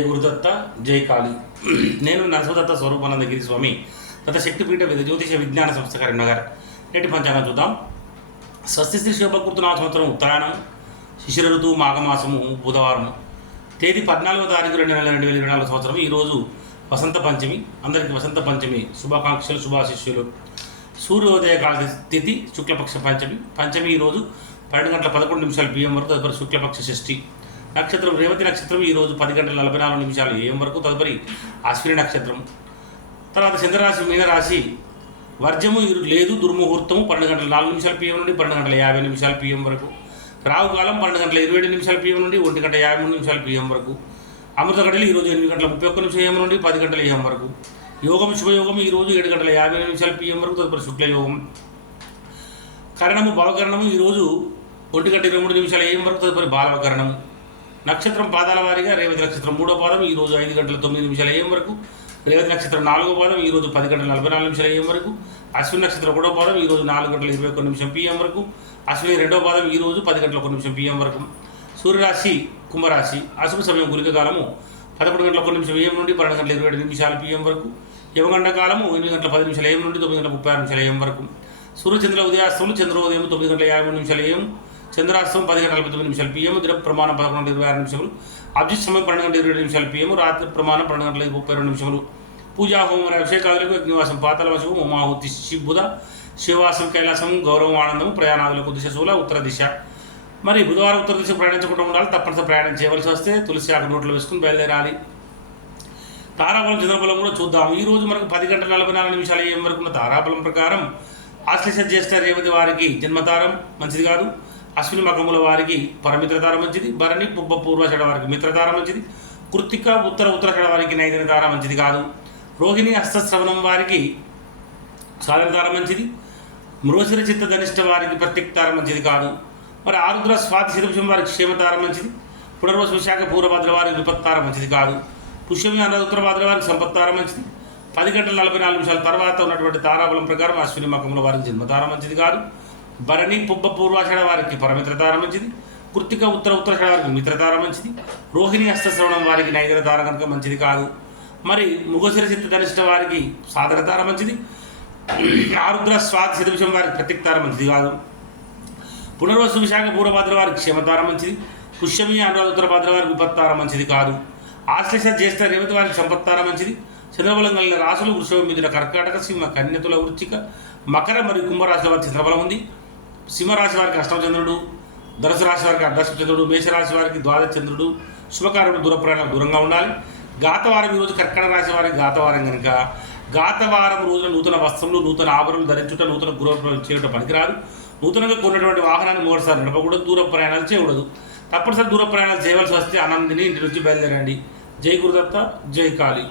జై గురుదత్త జై కాళి. నేను నరసింహదత్త స్వరూపానందగిరి స్వామి గత శక్తిపీఠ విధ జ్యోతిష విజ్ఞాన సంస్థ కరీంనగర్. నేటి పంచాంగం చూద్దాం. స్వస్తి శ్రీ శోభకృతునామ సంవత్సరం ఉత్తరాయణం శిశిర ఋతువు మాఘమాసము బుధవారం తేదీ పద్నాలుగో తారీఖు రెండు నెలల రెండు వేల ఇరవై నాలుగు సంవత్సరం ఈరోజు వసంత పంచమి. అందరికీ వసంత పంచమి శుభాకాంక్షలు శుభాశిష్యులు. సూర్యోదయ కాల తిథి శుక్లపక్ష పంచమి. పంచమి ఈరోజు పన్నెండు గంటల పదకొండు నిమిషాలు బియ్యం వరకు తదుపరి శుక్లపక్ష షష్ఠి. నక్షత్రం రేవతి నక్షత్రం ఈరోజు పది గంటల నలభై నాలుగు నిమిషాలు ఏం వరకు తదుపరి అశ్విని నక్షత్రం. తర్వాత చంద్రరాశి మీనరాశి వర్జము లేదు దుర్ముహూర్తము పన్నెండు గంటల నాలుగు నిమిషాల పిఎం నుండి పన్నెండు గంటల యాభై నిమిషాల పిఎం వరకు. రావు కాలం పన్నెండు గంటల ఇరవై ఏడు నిమిషాల పిఎం నుండి ఒంటి గంట యాభై మూడు నిమిషాల పిఎం వరకు. అమృత గంటలు ఈరోజు ఎనిమిది గంటల ముప్పై ఒక్క నిమిషం ఏం నుండి పది గంటల ఏం వరకు. యోగం శుభయోగం ఈరోజు ఏడు గంటల యాభై నిమిషాల పిఎం వరకు తదుపరి శుక్లయోగం. కరణము భావకరణము ఈరోజు ఒంటి గంట ఇరవై మూడు నిమిషాల ఏం వరకు తదుపరి బాలవకరణము. నక్షత్రం పాదాల వారీగా రేవతి నక్షత్రం మూడో పాదం ఈ రోజు ఐదు గంటల తొమ్మిది నిమిషాల అయ్యే వరకు. రేవతి నక్షత్రం నాలుగో పాదం ఈ రోజు పది గంటల నలభై నాలుగు నిమిషాలు అయ్యే వరకు. అశ్విని నక్షత్రం ఒకటో పాదం ఈ రోజు నాలుగు గంటల ఇరవై ఒక్క నిమిషం పిఎం వరకు. అశ్విని రెండో పాదం ఈ రోజు పది గంటల ఒక నిమిషం పిఎం వరకు. సూర్యరాశి కుంభరాశి అశుభ సమయం గురిక కాలము పదకొండు గంటల ఒక నిమిషం ఏం నుండి పన్నెండు గంటల ఇరవై ఏడు నిమిషాలు పిఎం వరకు. యమగంట కాలము ఎనిమిది గంటల పది నిమిషాల ఏం నుండి తొమ్మిది గంటల ముప్పై ఆరు నిమిషాల ఏం వరకు. సూర్యచంద్ర ఉదయాస్తములు చంద్రోదయం తొమ్మిది గంటల యాభై మూడు నిమిషాలు ఏం చంద్రాస్తం పది గంటల నలభై తొమ్మిది నిమిషాలు పిఎం దిన ప్రమాణం పదకొండు గంటల ఇరవై ఆరు నిమిషాలు అభిజిత్ సమయం పన్నెండు గంటల ఇరవై నిమిషాలు పిఎం రాత్రి ప్రమాణం పన్నెండు గంటల ముప్పై రెండు నిమిషాలు పూజా హోమం అభిషేకాదులకు అగ్నివాసం పాతలవశం ఉమాహుతి శిబుధ శివాసం కైలాసం గౌరవం ఆనందం ప్రయాణాదులకు దిశ శూల ఉత్తర దిశ. మరి బుధవారం ఉత్తర దిశ ప్రయాణించకుండా ఉండాలి తప్పనిసరి ప్రయాణం చేయవలసి వస్తే తులసి ఆకు నోట్లో వేసుకుని బయలుదేరాలి. తారాబలం చంద్రబలం కూడా చూద్దాం ఈ రోజు మనకు పది గంటల నలభై నాలుగు నిమిషాలు ఏం వరకు ఉన్న తారాబలం ప్రకారం ఆశ్లేష జ్యేష్ఠ రేవతి వారికి జన్మతారం మంచిది కాదు. అశ్విని మకముల వారికి పరమిత్రతార మంచిది భరణి పుబ్బ పూర్వషడ వారికి మిత్రతార మంచిది కృత్తిక ఉత్తర ఉత్తరషడ వారికి నైదన తార మంచిది కాదు. రోహిణి హస్తశ్రవణం వారికి సాధనతార మంచిది మృగశిర చిత్త ధనిష్ట వారికి ప్రత్యేకతార మంచిది కాదు. మరి ఆరుద్ర స్వాతి శిరపుషం వారికి క్షేమతార మంచిది పునర్వశ విశాఖ పూర్వభద్ర వారికి విపత్తార మంచిది కాదు. పుష్యమి అన్న భాద్ర వారికి సంపత్తార మంచిది పది గంటల నలభై నాలుగు నిమిషాల తర్వాత ఉన్నటువంటి తారాబలం ప్రకారం అశ్విని మకముల వారికి జన్మతార మంచిది కాదు. భరణి పుబ్బ పూర్వాషాఢ వారికి పరమిత్రతార మంచిది. కృత్తిక ఉత్తర ఉత్తరాషాఢ వారికి మిత్రతార మంచిది. రోహిణి హస్తశ్రవణం వారికి నైదరతార కనుక మంచిది కాదు. మరి ముగశిర చిత్త ధనిష్ట వారికి సాధన తార మంచిది. ఆరుద్ర స్వాతి శతవిషం వారికి ప్రత్యక్తార మంచిది కాదు. పునర్వసు విశాఖ పూర్వపాత్ర వారికి క్షేమతార మంచిది. పుష్యమి అనురాధ ఉత్తరభద్ర వారికి విపత్తార మంచిది కాదు. ఆశ్లేష జ్యేష్ఠ రేవతి వారికి సంపత్తార మంచిది. చంద్రబలం కలిగిన రాసులు వృషభం మీద కర్కాటక సింహ కన్యతుల వృచ్చిక. మకర మరియు కుంభరాశుల వారి చంద్రబలం ఉంది. సింహరాశి వారికి అష్టమ ధనుసు రాశి వారికి అర్ధశ చంద్రుడు మేషరాశి వారికి ద్వాదశ చంద్రుడు శుభకార్యములు దూర ప్రయాణాలకు దూరంగా ఉండాలి. గాతవారం ఈరోజు కర్కట రాశి వారికి గాతవారం కనుక గాతవారం రోజున నూతన వస్త్రములు నూతన ఆభరణలు ధరించుట నూతన గృహ చేయడం పనికిరాదు. నూతనంగా కొన్నటువంటి వాహనాన్ని మూడుసార్లు నడపకూడదు దూర ప్రయాణాలు చేయకూడదు. తప్పనిసరి దూర ప్రయాణాలు చేయవలసి వస్తే ఆనందిని ఇంటి నుంచి బయలుదేరండి. జై గురుదత్త జై కాళీ.